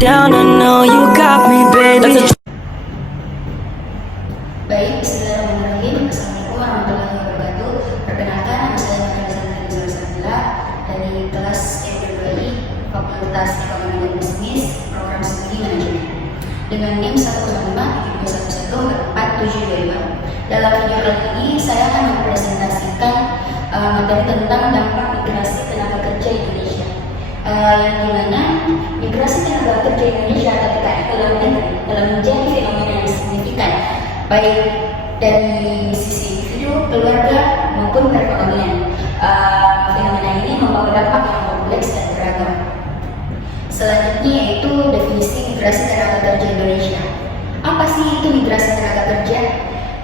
down, I know you got me, baby. Baik, bismillahirrahmanirrahim. Assalamualaikum warahmatullahi wabarakatuh. Perkenalkan, nama saya Nurul Sabila dari kelas FBI Fakultas Ekonomi dan Bisnis, Program Studi Manajemen dengan NIM 105-211-44725. Dalam video kali ini, saya akan mempresentasikan materi tentang dampak migrasi tenaga kerja Indonesia. Yang dimana migrasi tenaga kerja Indonesia atau TKI telah menjadi fenomena yang signifikan baik dari sisi individu, keluarga maupun perekonomian. Fenomena ini membawa dampak yang kompleks dan beragam. Selanjutnya yaitu definisi migrasi tenaga kerja Indonesia. Apa sih itu migrasi tenaga kerja?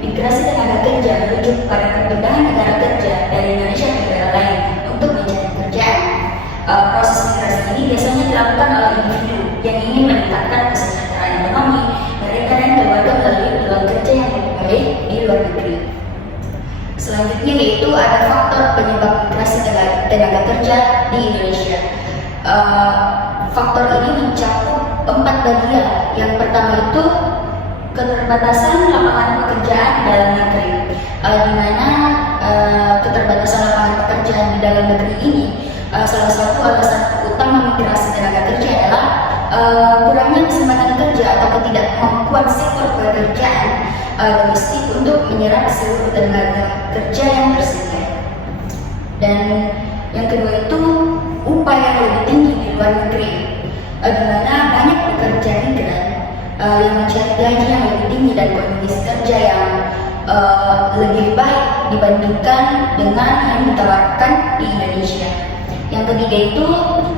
Migrasi tenaga kerja merujuk pada perpindahan negara kerja dari Indonesia ke negara lain untuk mencari pekerjaan. Proses migrasi ini biasanya dilakukan oleh individu yang ingin meningkatkan kesejahteraan ekonomi mereka dan keluarga melalui peluang kerja yang lebih baik di luar negeri. Selanjutnya yaitu ada faktor penyebab migrasi tenaga kerja di Indonesia. Faktor ini mencakup 4 bagian. Yang pertama itu keterbatasan lapangan pekerjaan di dalam negeri, di mana keterbatasan lapangan pekerjaan di dalam negeri ini salah satu alasan utama migrasi tenaga kerja adalah kurangnya kesempatan kerja atau ketidakmampuan sektor pekerjaan domestik untuk menyerap seluruh tenaga kerja yang tersedia. Dan yang kedua itu upaya lebih tinggi di luar negeri, di mana banyak pekerja migran yang mencari gaji yang lebih tinggi dan kondisi kerja yang lebih baik dibandingkan dengan yang ditawarkan di Indonesia. Yang ketiga itu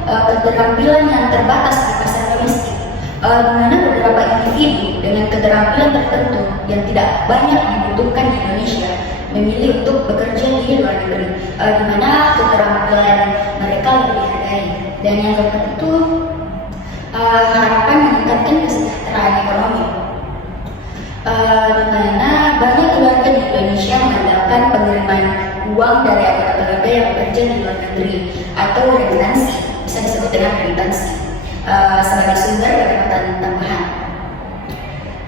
keterampilan yang terbatas di pasar domestik, di mana beberapa individu dengan keterampilan tertentu yang tidak banyak dibutuhkan di Indonesia memilih untuk bekerja di luar negeri, di mana keterampilan mereka lebih dihargai. Dan yang keempat itu harapan meningkatkan kesejahteraan ekonomi, di mana banyak keluarga di Indonesia mengandalkan pengiriman uang dari anggota keluarga yang bekerja di luar negeri atau remitansi, bisa disebut dengan remitansi, sebagai sumber pendapatan tambahan.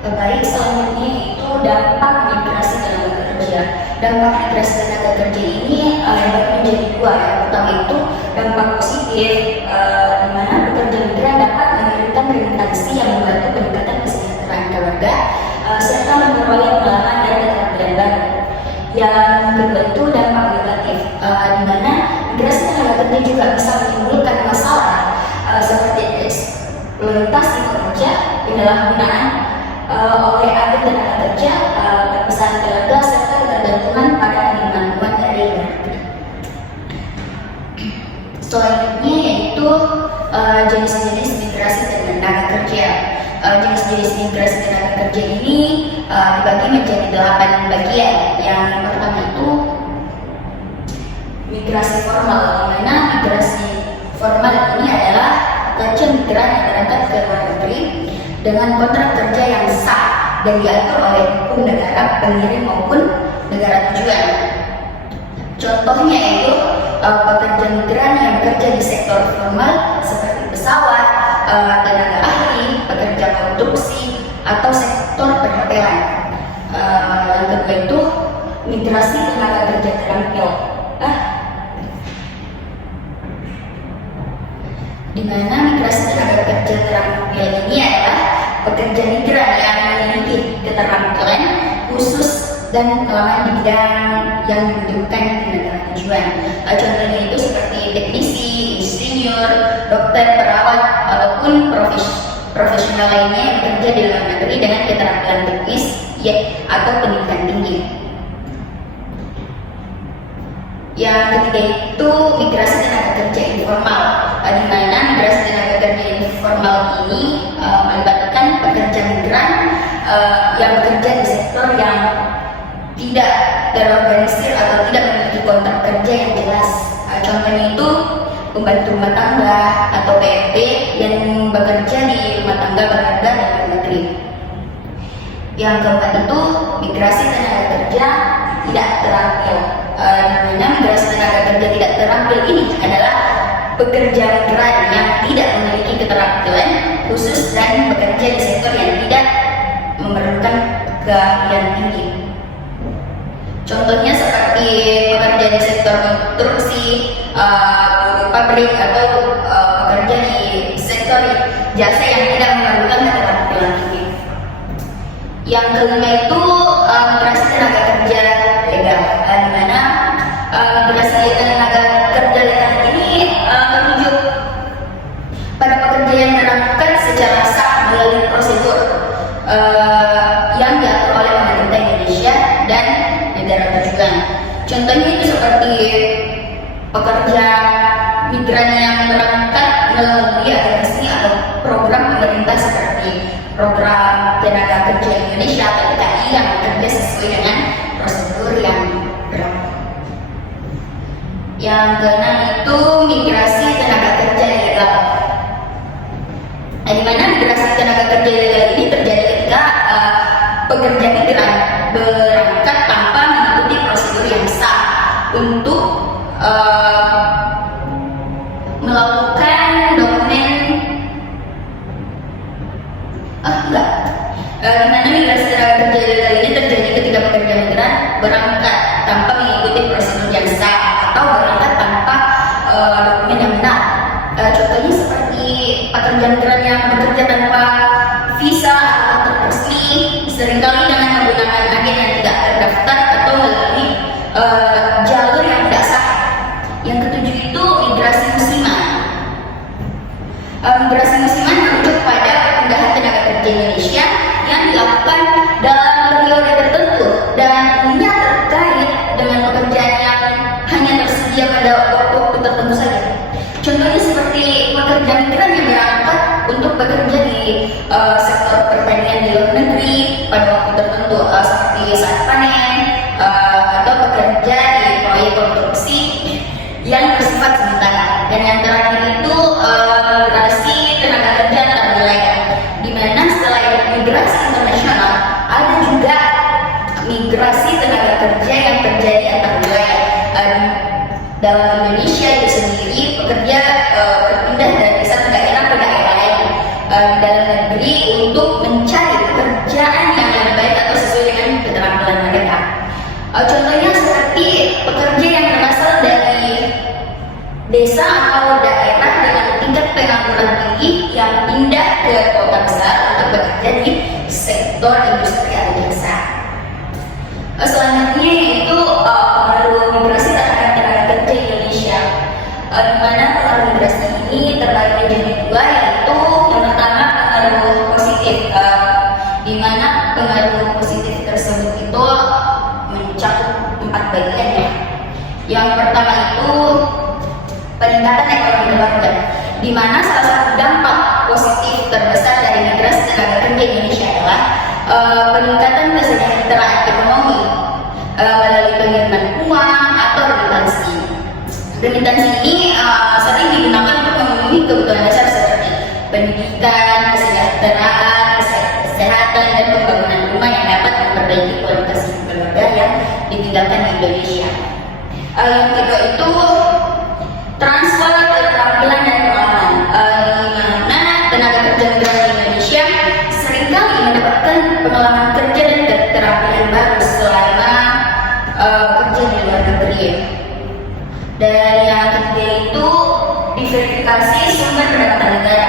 Baik, selanjutnya itu dampak migrasi tenaga kerja. Dampak migrasi tenaga kerja ini dibagi menjadi dua. Yang pertama itu dampak positif, di mana pekerja migran dapat memberikan remitansi yang membantu peningkatan kesejahteraan keluarga serta memperoleh pengalaman dan keterampilan baru. Yang kedua itu dampak negatif, di mana migrasi tenaga kerja juga bisa menimbulkan masalah seperti eksploitasi pekerja, penyalahgunaan oleh agen tenaga kerja, perpisahan keluarga serta ketergantungan pada bantuan dari luar negeri. Selanjutnya yaitu jenis-jenis migrasi tenaga kerja. Jenis-jenis migrasi tenaga kerja ini dibagi menjadi 8 bagian. Yang pertama itu migrasi formal, di mana migrasi formal ini adalah pekerja migran yang berangkat ke luar negeri dengan kontrak kerja yang sah dan diatur oleh hukum negara pengirim maupun negara tujuan. Contohnya yaitu pekerja migran yang bekerja di sektor formal seperti pesawat, tenaga ahli, pekerja konstruksi, atau sektor perhotelan. Yang kedua itu migrasi tenaga kerja terampil, di mana migrasi tenaga kerja terampil ini adalah pekerja migran yang memiliki keterampilan khusus dan pengalaman di bidang yang dibutuhkan di negara tujuan. Contohnya itu seperti teknisi, insinyur, dokter, perawat, ataupun profesional lainnya yang bekerja di luar negeri dengan keterampilan teknis atau pendidikan tinggi. Yang ketiga itu migrasi tenaga kerja informal, di mana migrasi tenaga kerja informal ini melibatkan pekerja migran yang bekerja di sektor yang tidak terorganisir atau tidak memiliki kontrak kerja yang jelas. Contohnya itu pembantu rumah tangga atau PMP yang bekerja di rumah tangga berharga di luar negeri. Yang keempat itu migrasi tenaga kerja tidak terampil, di mana migrasi tenaga kerja tidak terampil ini adalah pekerja migran yang tidak memiliki keterampilan khusus keahlian tinggi. Contohnya seperti pekerja di sektor konstruksi, pabrik, atau pekerja di sektor jasa yang tidak memerlukan keterampilan tinggi. Yang kelima itu migrasi tenaga kerja legal, di mana migrasi tenaga kerja legal ini merujuk pada pekerja yang berangkat secara sah melalui prosedur yang diatur oleh pemerintah Indonesia dan negara tujuan. Contohnya itu seperti pekerja migran yang berangkat melalui agresi atau program pemerintah seperti program tenaga kerja Indonesia atau TKI yang bekerja sesuai dengan prosedur yang berlaku. Yang keenam itu migrasi tenaga kerja ilegal. Di mana migrasi tenaga kerja ilegal ini terjadi ketika pekerja migran berangkat tanpa mengikuti prosedur yang sah untuk melakukan dokumen di mana migrasi tenaga kerja ilegal ini terjadi ketika pekerja migran berangkat tanpa mengikuti prosedur yang sah atau berangkat tanpa dokumen yang benar. Contohnya seperti pekerja migran yang bekerja tanpa visa atau kontrak resmi, seringkali dengan menggunakan agen yang tidak terdaftar atau melalui jalur yang tidak sah. Yang ketujuh itu migrasi musiman. Migrasi musiman merujuk pada perpindahan tenaga kerja Indonesia yang dilakukan dalam periode tertentu dan umumnya terkait dengan pekerjaan yang hanya tersedia pada waktu tertentu saja. Contohnya seperti pekerja migran yang berangkat untuk bekerja di sektor pertanian di luar negeri pada waktu tertentu seperti saat panen atau bekerja di proyek konstruksi yang bersifat sementara. Dan yang terakhir itu migrasi tenaga kerja antar wilayah, di mana setelah migrasi internasional ada juga migrasi tenaga kerja yang terjadi antar wilayah. Dalam Indonesia itu sendiri pekerja berpindah dari satu daerah ke daerah lain dalam negeri untuk mencari pekerjaan yang lebih baik atau sesuai dengan keterampilan mereka. Contohnya seperti pekerja yang berasal dari desa atau daerah dengan tingkat pengangguran tinggi yang pindah ke kota besar untuk bekerja di sektor industri atau jasa. Selanjutnya itu pengaruh migrasi terhadap tenaga kerja Indonesia, di mana pengaruh migrasi ini terbagi menjadi dua, yaitu yang pertama pengaruh positif, di mana pengaruh positif tersebut itu mencakup 4 bagian ya. Yang pertama itu peningkatan ekonomi keluarga, di mana salah satu dampak positif terbesar dari migrasi tenaga kerja Indonesia adalah peningkatan kesejahteraan ekonomi melalui pengiriman uang atau remitansi. Remitansi ini sering digunakan untuk memenuhi kebutuhan dasar seperti pendidikan, kesejahteraan, kesehatan, dan pembangunan rumah yang dapat memperbaiki kualitas hidup keluarga yang ditinggalkan di Indonesia. Yang kedua itu transfer keterampilan dan pengalaman, di mana tenaga kerja migran di Indonesia seringkali mendapatkan pengalaman kerja dan keterampilan baru selama kerja di luar negeri. Dan yang ketiga itu diverifikasi sumber pendapatan negara,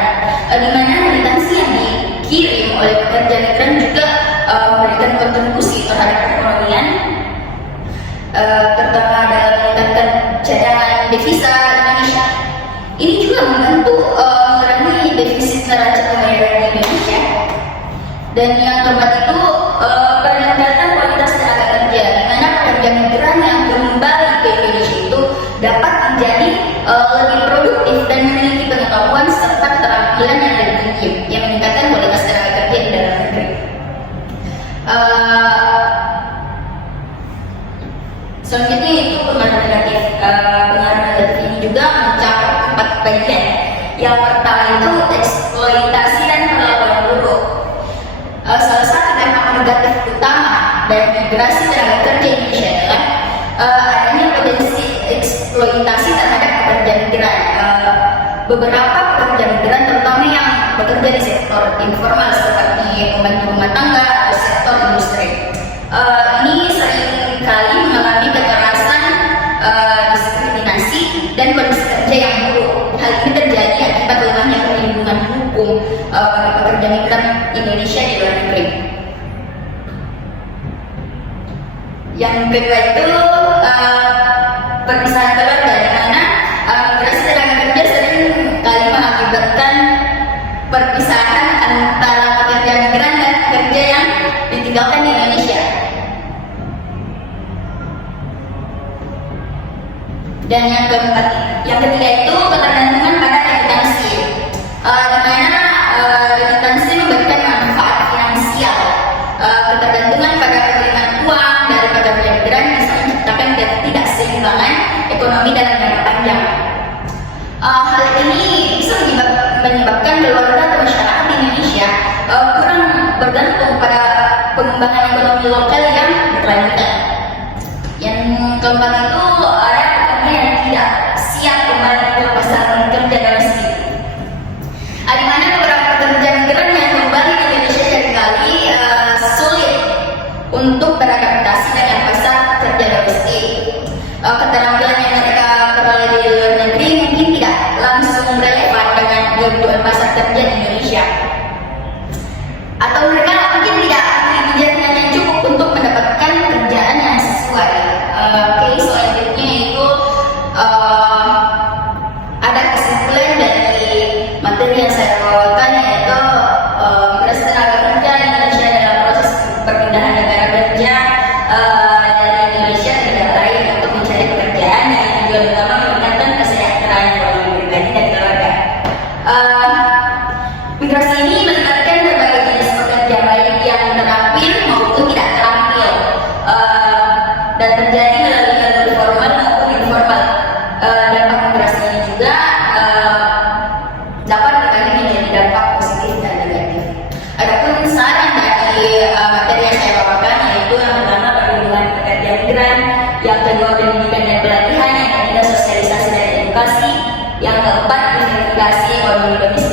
di mana remitansi yang dikirim oleh pekerja migran juga memberikan kontribusi terhadap perekonomian, terutama dalam meningkatkan cadangan devisa Indonesia. Ini juga membantu mengurangi defisit neraca pembayaran di Indonesia. Dan yang keempat itu peningkatan kualitas tenaga kerja, di mana pekerja migran yang kembali ke Indonesia itu dapat menjadi lebih produktif dan memiliki pengetahuan serta keterampilan yang lebih tinggi, yang meningkatkan kualitas tenaga kerja di dalam negeri. Selanjutnya itu pengaruh negatif. Pengaruh negatif ini juga mencakup 4 bagian. Yang pertama itu eksploitasi dan perlakuan buruk. Salah satu dampak negatif utama dari migrasi tenaga kerja Indonesia adalah adanya potensi eksploitasi terhadap pekerja migran. Beberapa pekerja migran, terutama yang bekerja di sektor informal seperti pembantu rumah tangga atau sektor industri, Yang kedua itu perpisahan keluarga, di mana migrasi tenaga kerja sering kali mengakibatkan perpisahan antara pekerja migran dan pekerja yang ditinggalkan di Indonesia. Dan yang ketiga itu ketergantungan pada remitansi, di mana remitansi memberikan manfaat finansial. Ketergantungan pada penerimaan uang dari pekerja migran bisa menciptakan ketidakseimbangan ekonomi dalam jangka panjang. Hal ini bisa menyebabkan keluarga atau masyarakat di Indonesia kurang bergantung pada pengembangan ekonomi lokal yang berkelanjutan. Yang keempat itu ada pekerja yang tidak siap kembali ke pasar kerja domestik. Di mana beberapa pekerja migran yang kembali ke Indonesia seringkali sulit untuk beradaptasi dengan pasar kerja domestik. Keterampilan yang mereka peroleh di luar negeri mungkin tidak langsung relevan dengan kebutuhan pasar kerja di Indonesia, atau mereka mungkin tidak memiliki jaringan yang cukup untuk mendapatkan pekerjaan yang sesuai. Selanjutnya itu ada kesimpulan dari materi yang saya bawakan, yaitu migrasi tenaga kerja Indonesia dalam proses perpindahan negara kerja dari Indonesia ke negara lain untuk mencari pekerjaan yang tujuan utama meningkatkan kesejahteraan ekonomi pribadi dan keluarga. Migrasi ini melibatkan berbagai jenis pekerja, baik yang terampil maupun tidak terampil, dan terjadi melalui jalur formal maupun informal. Dampak migrasi ini juga dapat dibagi menjadi dampak positif dan negatif. Adapun saran dari materi yang saya bawakan, yaitu yang pertama perlindungan pekerja migran, yang kedua pendidikan dan pelatihan, yang ketiga sosialisasi dan edukasi, yang keempat verifikasi ekonomi domestik